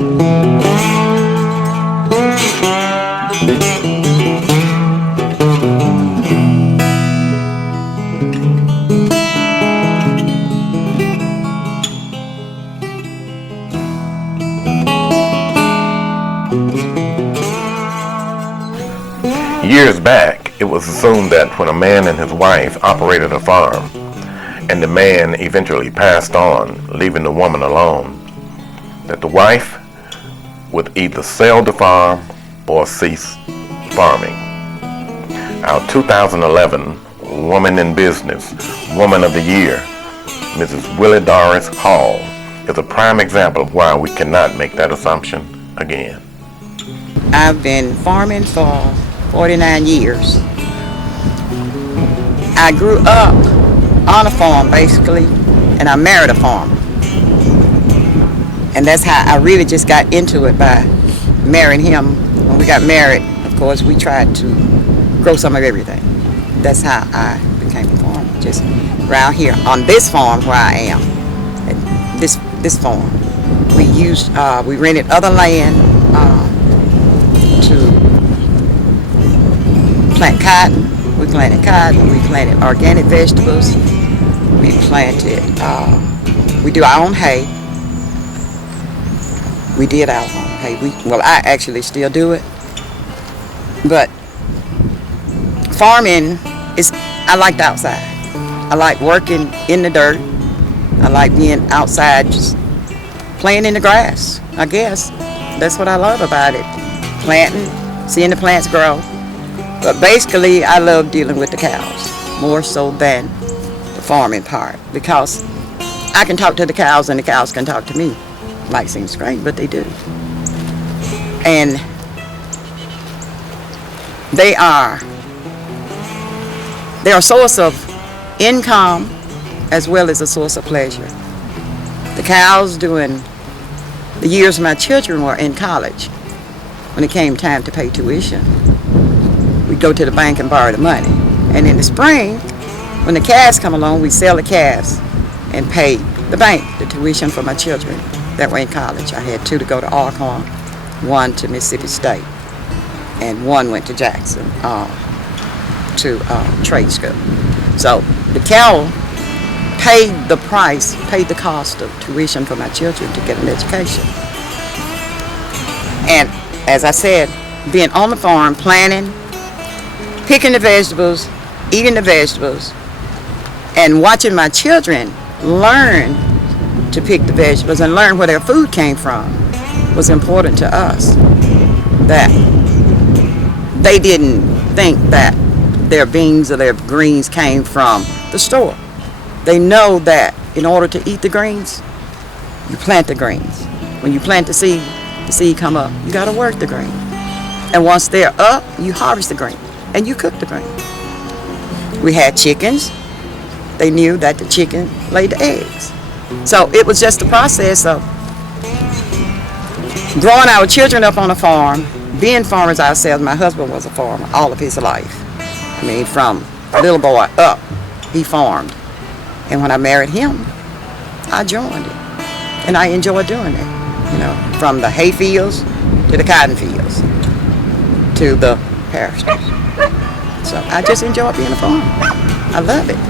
Years back, it was assumed that when a man and his wife operated a farm, and the man eventually passed on, leaving the woman alone, that the wife would either sell the farm or cease farming. Our 2011 Woman in Business Woman of the Year, Mrs. Willie Doris Hall, is a prime example of why we cannot make that assumption again. I've been farming for 49 years. I grew up on a farm basically, and I married a farmer. And that's how I really just got into it, by marrying him. When we got married, of course, we tried to grow some of everything. That's how I became a farmer, just around here on this farm where I am. And this farm, we rented other land to plant cotton. We planted cotton. We planted organic vegetables. We planted. We do our own hay. We did our own hay. I actually still do it. But farming is. I like the outside. I like working in the dirt. I like being outside, just playing in the grass. I guess that's what I love about it. Planting, seeing the plants grow. But basically, I love dealing with the cows more so than the farming part, because I can talk to the cows and the cows can talk to me. Might seem strange, but they do. And they're a source of income as well as a source of pleasure. The cows, during the years my children were in college, when it came time to pay tuition, we'd go to the bank and borrow the money. And in the spring, when the calves come along, we sell the calves and pay the bank the tuition for my children that were in college. I had 2 to go to Alcorn, 1 to Mississippi State, and 1 went to Jackson to trade school. So the cow paid the cost of tuition for my children to get an education. And as I said, being on the farm, planting, picking the vegetables, eating the vegetables, and watching my children learn to pick the vegetables and learn where their food came from was important to us. That they didn't think that their beans or their greens came from the store. They know that in order to eat the greens, you plant the greens. When you plant the seed come up. You gotta work the green. And once they're up, you harvest the green and you cook the green. We had chickens. They knew that the chicken laid the eggs. So it was just the process of growing our children up on a farm, being farmers ourselves. My husband was a farmer all of his life. I mean, from little boy up, he farmed. And when I married him, I joined it. And I enjoy doing it. You know, from the hay fields to the cotton fields to the pastures. So I just enjoy being a farmer. I love it.